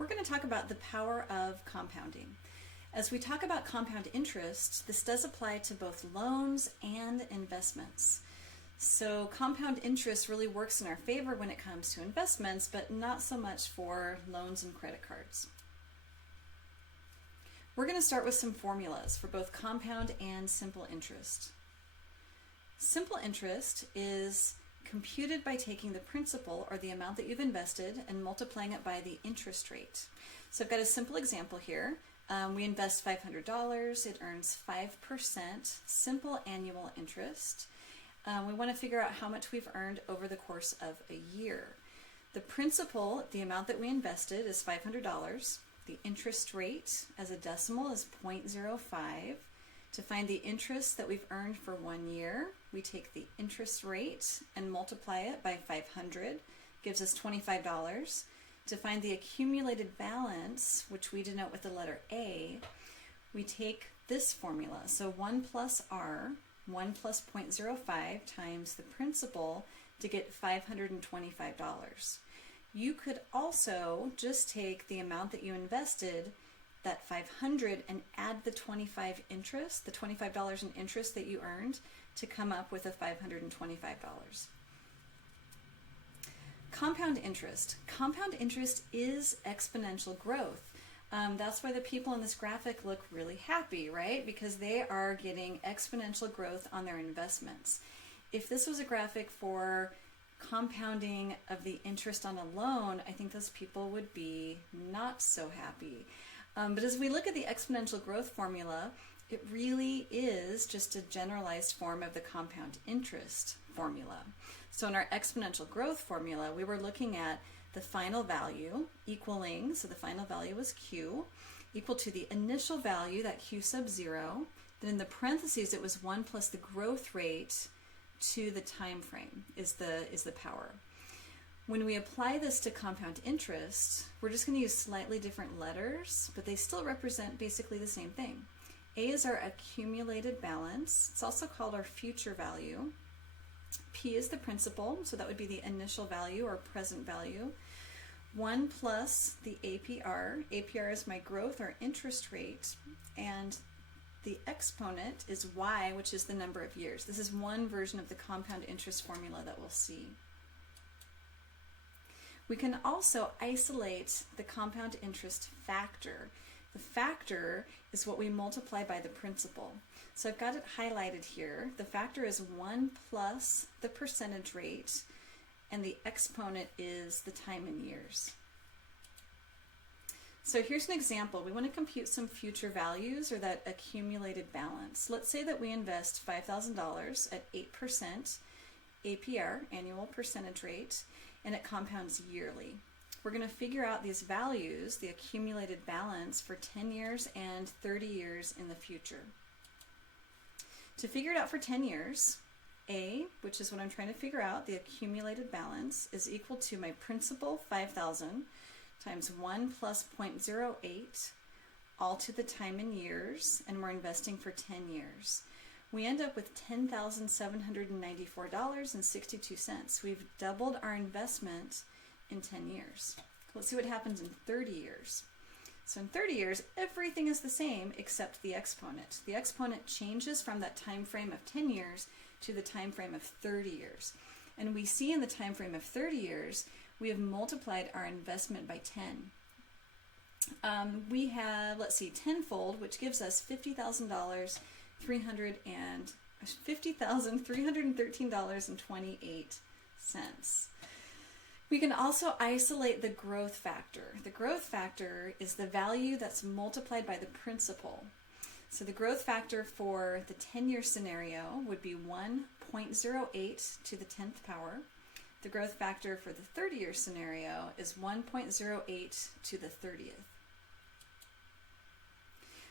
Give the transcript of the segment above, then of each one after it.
we're going to talk about the power of compounding. As we talk about compound interest, this does apply to both loans and investments. So compound interest really works in our favor when it comes to investments, but not so much for loans and credit cards. We're going to start with some formulas for both compound and simple interest. Simple interest is computed by taking the principal, or the amount that you've invested, and multiplying it by the interest rate. So I've got a simple example here. We invest $500. It earns 5% simple annual interest. We want to figure out how much we've earned over the course of a year. The principal, the amount that we invested, is $500. The interest rate as a decimal is 0.05. To find the interest that we've earned for 1 year, we take the interest rate and multiply it by 500, gives us $25. To find the accumulated balance, which we denote with the letter A, we take this formula. So 1 plus R, 1 plus 0.05 times the principal to get $525. You could also just take the amount that you invested, that 500, and add the $25 in interest that you earned to come up with a $525. Compound interest. Compound interest is exponential growth. That's why the people in this graphic look really happy, right? Because they are getting exponential growth on their investments. If this was a graphic for compounding of the interest on a loan, I think those people would be not so happy. But as we look at the exponential growth formula, it really is just a generalized form of the compound interest formula. So in our exponential growth formula, we were looking at the final value equaling, so the final value was Q, equal to the initial value, that Q sub 0. Then in the parentheses, it was 1 plus the growth rate to the time frame is the power. When we apply this to compound interest, we're just going to use slightly different letters, but they still represent basically the same thing. A is our accumulated balance. It's also called our future value. P is the principal, so that would be the initial value or present value. 1 plus the APR. APR is my growth or interest rate, and the exponent is Y, which is the number of years. This is one version of the compound interest formula that we'll see. We can also isolate the compound interest factor. The factor is what we multiply by the principal. So I've got it highlighted here. The factor is 1 plus the percentage rate, and the exponent is the time in years. So here's an example. We want to compute some future values, or that accumulated balance. Let's say that we invest $5,000 at 8% APR, annual percentage rate, and it compounds yearly. We're going to figure out these values, the accumulated balance, for 10 years and 30 years in the future. To figure it out for 10 years, A, which is what I'm trying to figure out, the accumulated balance, is equal to my principal, 5,000, times 1 plus 0.08, all to the time in years, and we're investing for 10 years. We end up with $10,794.62. We've doubled our investment in 10 years. Let's see what happens in 30 years. So in 30 years, everything is the same except the exponent. The exponent changes from that time frame of 10 years to the time frame of 30 years. And we see in the time frame of 30 years, we have multiplied our investment by 10. We have, let's see, tenfold, which gives us $50,313.28. We can also isolate the growth factor. The growth factor is the value that's multiplied by the principal. So the growth factor for the 10-year scenario would be 1.08 to the 10th power. The growth factor for the 30-year scenario is 1.08 to the 30th.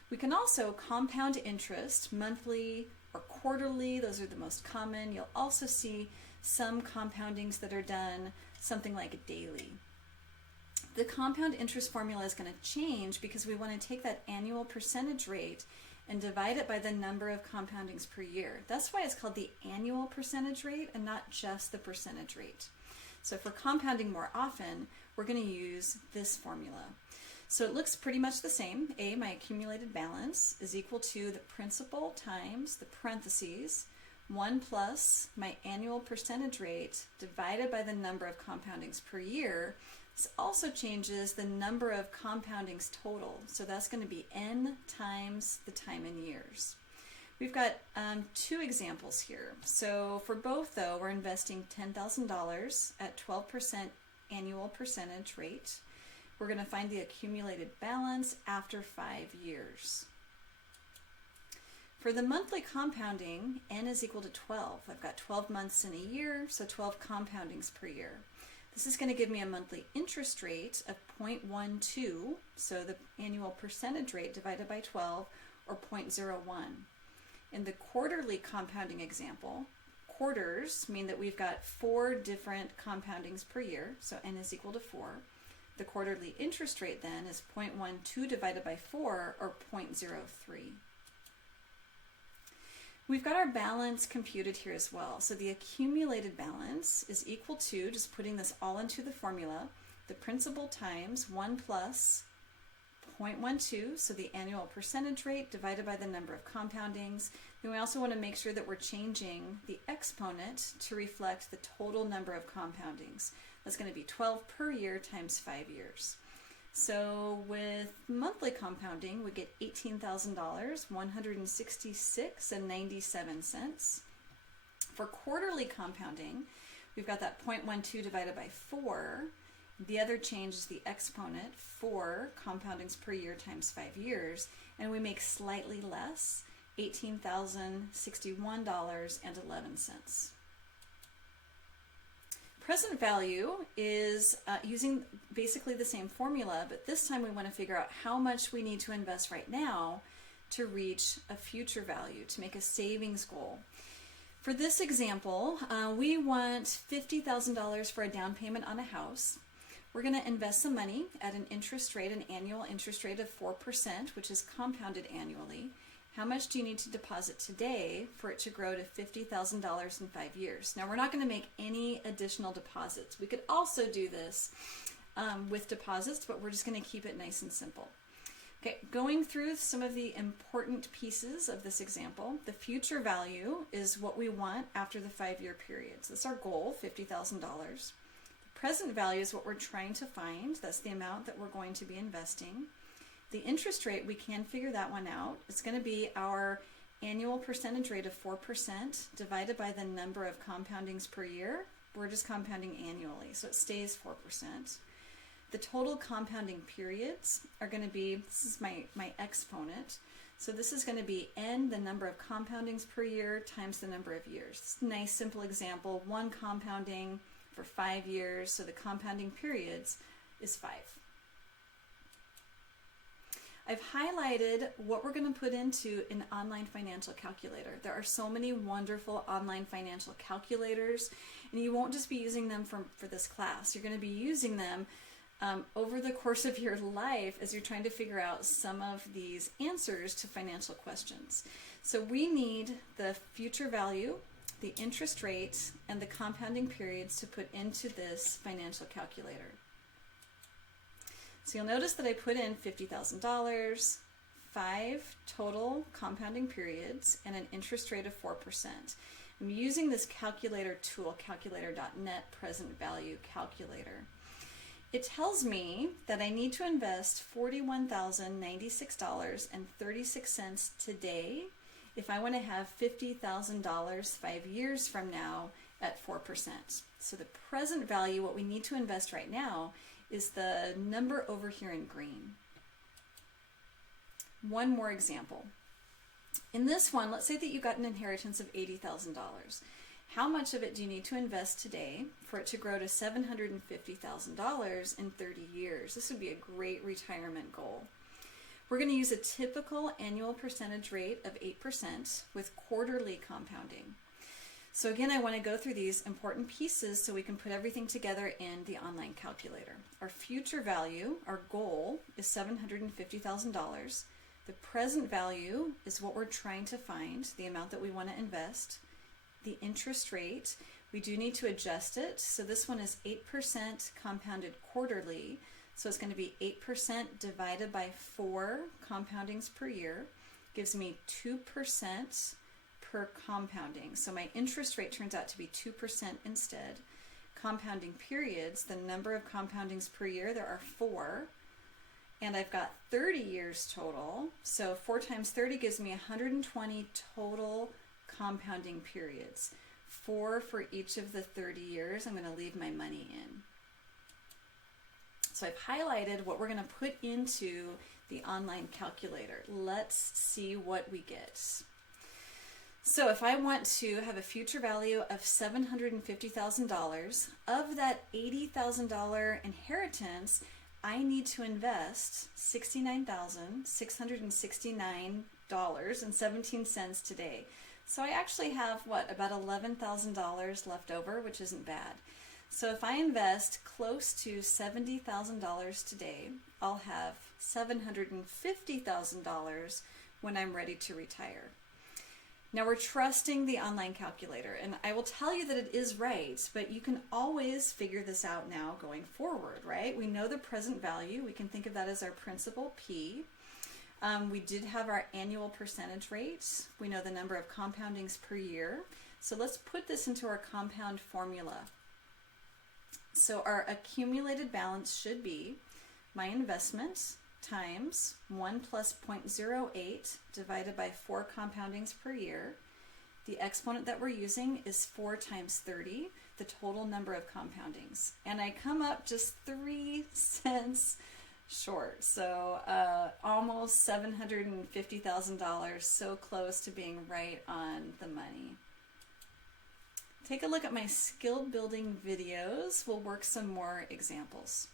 We can also compound interest monthly or quarterly. Those are the most common. You'll also see some compoundings that are done something like daily. The compound interest formula is going to change because we want to take that annual percentage rate and divide it by the number of compoundings per year. That's why it's called the annual percentage rate and not just the percentage rate. So if we're compounding more often, we're going to use this formula. So it looks pretty much the same. A, my accumulated balance, is equal to the principal times the parentheses, 1 plus my annual percentage rate divided by the number of compoundings per year. This also changes the number of compoundings total. So that's going to be n times the time in years. We've got two examples here. So for both, though, we're investing $10,000 at 12% annual percentage rate. We're going to find the accumulated balance after 5 years. For the monthly compounding, n is equal to 12. I've got 12 months in a year, so 12 compoundings per year. This is going to give me a monthly interest rate of 0.12, so the annual percentage rate divided by 12, or 0.01. In the quarterly compounding example, quarters mean that we've got 4 different compoundings per year, so n is equal to 4. The quarterly interest rate then is 0.12 divided by 4, or 0.03. We've got our balance computed here as well. So the accumulated balance is equal to, just putting this all into the formula, the principal times 1 plus 0.12, so the annual percentage rate divided by the number of compoundings. Then we also want to make sure that we're changing the exponent to reflect the total number of compoundings. That's going to be 12 per year times 5 years. So with monthly compounding, we get $18,000, $166.97. For quarterly compounding, we've got that 0.12 divided by 4. The other change is the exponent, 4 compoundings per year times 5 years, and we make slightly less, $18,061.11. Present value is using basically the same formula, but this time we want to figure out how much we need to invest right now to reach a future value, to make a savings goal. For this example, we want $50,000 for a down payment on a house. We're going to invest some money at an interest rate, an annual interest rate of 4%, which is compounded annually. How much do you need to deposit today for it to grow to $50,000 in 5 years? Now, we're not going to make any additional deposits. We could also do this with deposits, but we're just going to keep it nice and simple. Okay, going through some of the important pieces of this example, the future value is what we want after the 5-year period. So that's our goal, $50,000. The present value is what we're trying to find. That's the amount that we're going to be investing. The interest rate, we can figure that one out. It's going to be our annual percentage rate of 4% divided by the number of compoundings per year. We're just compounding annually, so it stays 4%. The total compounding periods are going to be, this is my exponent, so this is going to be n, the number of compoundings per year, times the number of years. This is a nice simple example, 1 compounding for 5 years, so the compounding periods is 5. I've highlighted what we're going to put into an online financial calculator. There are so many wonderful online financial calculators, and you won't just be using them for this class. You're going to be using them over the course of your life as you're trying to figure out some of these answers to financial questions. So we need the future value, the interest rate, and the compounding periods to put into this financial calculator. So you'll notice that I put in $50,000, 5 total compounding periods, and an interest rate of 4%. I'm using this calculator tool, calculator.net present value calculator. It tells me that I need to invest $41,096.36 today if I want to have $50,000 5 years from now at 4%. So the present value, what we need to invest right now, is the number over here in green. One more example. In this one, let's say that you got an inheritance of $80,000. How much of it do you need to invest today for it to grow to $750,000 in 30 years? This would be a great retirement goal. We're going to use a typical annual percentage rate of 8% with quarterly compounding. So again, I want to go through these important pieces so we can put everything together in the online calculator. Our future value, our goal, is $750,000. The present value is what we're trying to find, the amount that we want to invest. The interest rate, We do need to adjust it. So this one is 8% compounded quarterly. So it's going to be 8% divided by 4 compoundings per year. Gives me 2% per compounding. So my interest rate turns out to be 2% instead. Compounding periods, the number of compoundings per year, there are 4. And I've got 30 years total. So 4 times 30 gives me 120 total compounding periods. 4 for each of the 30 years. I'm going to leave my money in. So I've highlighted what we're going to put into the online calculator. Let's see what we get. So if I want to have a future value of $750,000, of that $80,000 inheritance, I need to invest $69,669.17 today. So I actually have, about $11,000 left over, which isn't bad. So if I invest close to $70,000 today, I'll have $750,000 when I'm ready to retire. Now we're trusting the online calculator, and I will tell you that it is right, but you can always figure this out now going forward, right? We know the present value. We can think of that as our principal P. We did have our annual percentage rate. We know the number of compoundings per year. So let's put this into our compound formula. So our accumulated balance should be my investment times 1 plus 0.08 divided by 4 compoundings per year. The exponent that we're using is 4 times 30, the total number of compoundings. And I come up just 3 cents short. So almost $750,000, so close to being right on the money. Take a look at my skill building videos. We'll work some more examples.